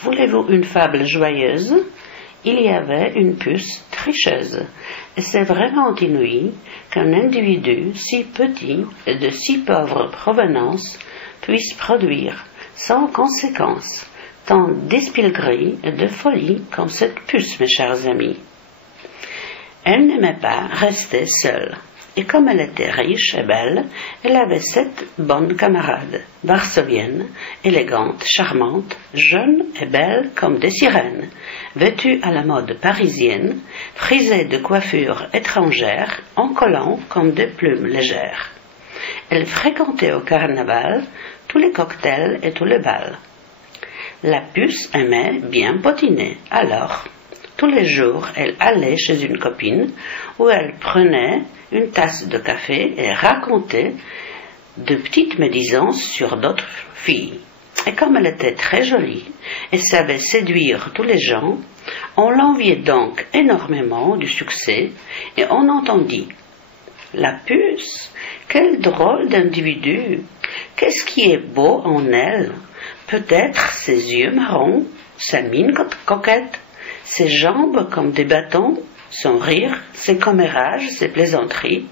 Voulez-vous une fable joyeuse? Il y avait une puce tricheuse, et c'est vraiment inouï qu'un individu si petit et de si pauvre provenance puisse produire, sans conséquence, tant d'espièglerie et de folie comme cette puce, mes chers amis. Elle n'aimait pas rester seule, et comme elle était riche et belle, elle avait 7 bonnes camarades, varsoviennes, élégantes, charmantes, jeunes et belles comme des sirènes, vêtues à la mode parisienne, frisées de coiffures étrangères, en collant comme des plumes légères. Elle fréquentait au carnaval tous les cocktails et tous les bals. La puce aimait bien potiner, alors, tous les jours, elle allait chez une copine où elle prenait une tasse de café et racontait de petites médisances sur d'autres filles. Et comme elle était très jolie et savait séduire tous les gens, on l'enviait donc énormément du succès et on entendit « La puce, quel drôle d'individu! Qu'est-ce qui est beau en elle? Peut-être ses yeux marrons, sa mine coquette, ses jambes comme des bâtons, son rire, ses commérages, ses plaisanteries,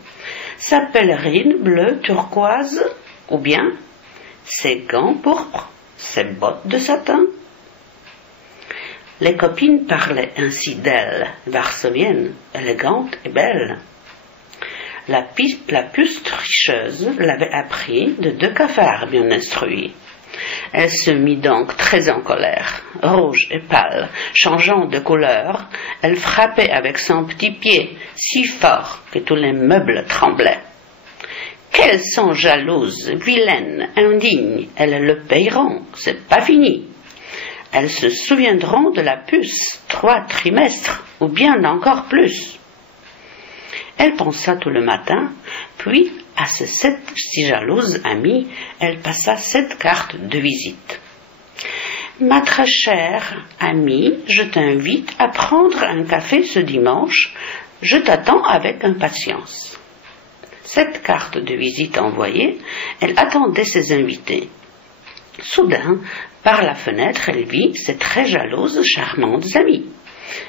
sa pèlerine bleue turquoise, ou bien ses gants pourpres, ses bottes de satin. » Les copines parlaient ainsi d'elle, varsovienne, élégante et belle. La puce tricheuse l'avait appris de 2 cafards bien instruits. Elle se mit donc très en colère, rouge et pâle, changeant de couleur, elle frappait avec son petit pied si fort que tous les meubles tremblaient. Qu'elles sont jalouses, vilaines, indignes, elles le payeront, c'est pas fini. Elles se souviendront de la puce 3 trimestres, ou bien encore plus. Elle pensa tout le matin, puis à ses 7 si jalouses amies, elle passa 7 cartes de visite. « Ma très chère amie, je t'invite à prendre un café ce dimanche, je t'attends avec impatience. » 7 cartes de visite envoyées, elle attendait ses invités. Soudain, par la fenêtre, elle vit ses très jalouses, charmantes amies,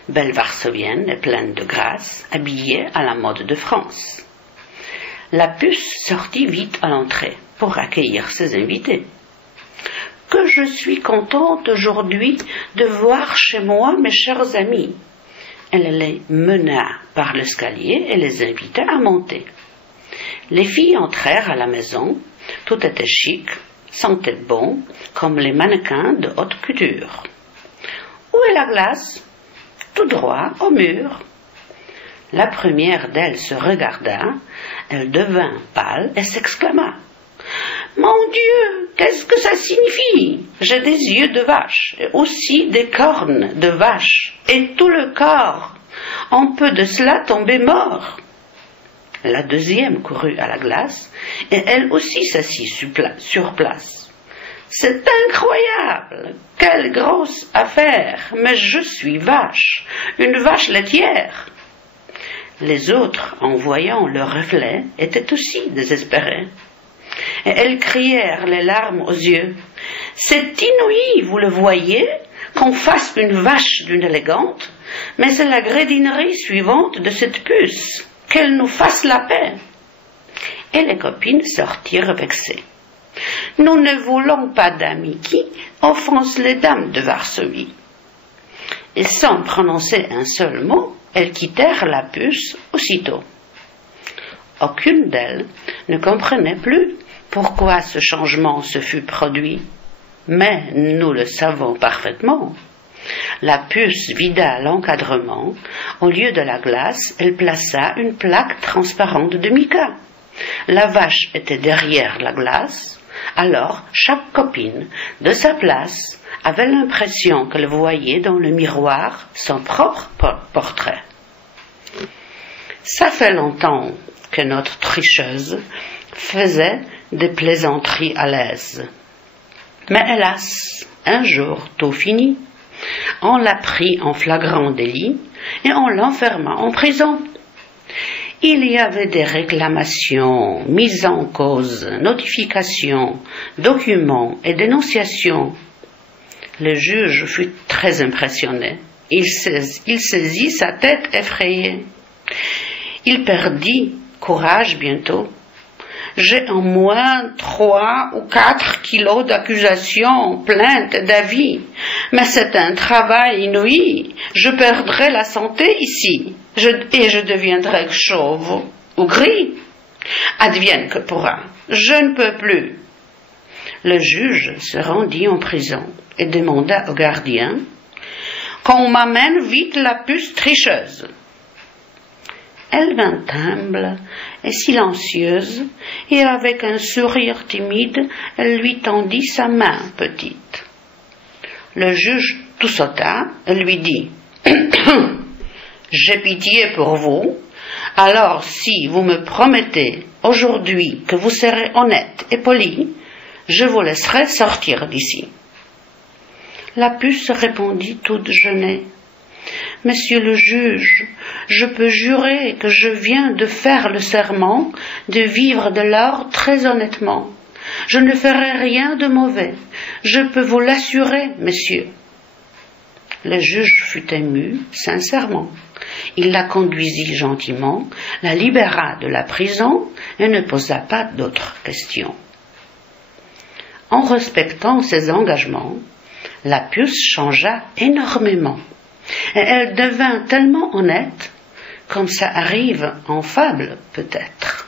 belles varsoviennes et pleines de grâce, habillées à la mode de France. La puce sortit vite à l'entrée pour accueillir ses invités. « Que je suis contente aujourd'hui de voir chez moi mes chers amis. » Elle les mena par l'escalier et les invita à monter. Les filles entrèrent à la maison, tout était chic, sentait bon, comme les mannequins de haute couture. « Où est la glace? » Tout droit au mur. La première d'elles se regarda, elle devint pâle et s'exclama « Mon Dieu, qu'est-ce que ça signifie? J'ai des yeux de vache, et aussi des cornes de vache, et tout le corps. On peut de cela tomber mort. » La deuxième courut à la glace, et elle aussi s'assit sur place. « C'est incroyable! Quelle grosse affaire! Mais je suis vache, une vache laitière! » Les autres, en voyant leur reflet, étaient aussi désespérés. Et elles crièrent les larmes aux yeux. « C'est inouï, vous le voyez, qu'on fasse une vache d'une élégante, mais c'est la grédinerie suivante de cette puce, qu'elle nous fasse la paix. » Et les copines sortirent vexées. « Nous ne voulons pas d'amis qui offensent les dames de Varsovie. » Et sans prononcer un seul mot, elles quittèrent la puce aussitôt. Aucune d'elles ne comprenait plus pourquoi ce changement se fut produit, mais nous le savons parfaitement. La puce vida l'encadrement, au lieu de la glace, elle plaça une plaque transparente de mica. La vache était derrière la glace, alors chaque copine, de sa place, avait l'impression qu'elle voyait dans le miroir son propre portrait. Ça fait longtemps que notre tricheuse faisait des plaisanteries à l'aise. Mais hélas, un jour tout fini, on la prit en flagrant délit et on l'enferma en prison. Il y avait des réclamations, mises en cause, notifications, documents et dénonciations. Le juge fut très impressionné. Il saisit sa tête effrayée. Il perdit courage bientôt. J'ai en moins 3 ou 4 kilos d'accusations, plaintes, d'avis. Mais c'est un travail inouï. Je perdrai la santé ici. Et je deviendrai chauve ou gris. Advienne que pourra. Je ne peux plus. Le juge se rendit en prison et demanda au gardien qu'on m'amène vite la puce tricheuse. Elle vint humble et silencieuse, et avec un sourire timide, elle lui tendit sa main petite. Le juge toussota et lui dit « J'ai pitié pour vous, alors si vous me promettez aujourd'hui que vous serez honnête et poli, je vous laisserai sortir d'ici. » La puce répondit toute gênée. « Monsieur le juge, je peux jurer que je viens de faire le serment de vivre de l'or très honnêtement. Je ne ferai rien de mauvais. Je peux vous l'assurer, monsieur. » Le juge fut ému, sincèrement. Il la conduisit gentiment, la libéra de la prison et ne posa pas d'autres questions. En respectant ses engagements, la puce changea énormément. Et elle devint tellement honnête, comme ça arrive en fable peut-être.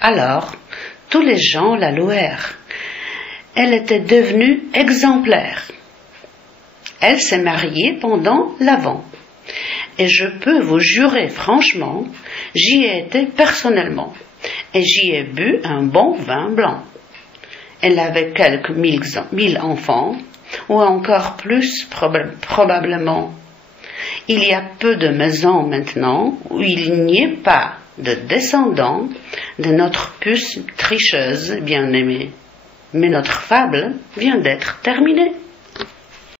Alors, tous les gens la louèrent. Elle était devenue exemplaire. Elle s'est mariée pendant l'Avent. Et je peux vous jurer franchement, j'y ai été personnellement. Et j'y ai bu un bon vin blanc. Elle avait quelques 1000 enfants, ou encore plus probablement. Il y a peu de maisons maintenant où il n'y ait pas de descendants de notre puce tricheuse bien-aimée. Mais notre fable vient d'être terminée.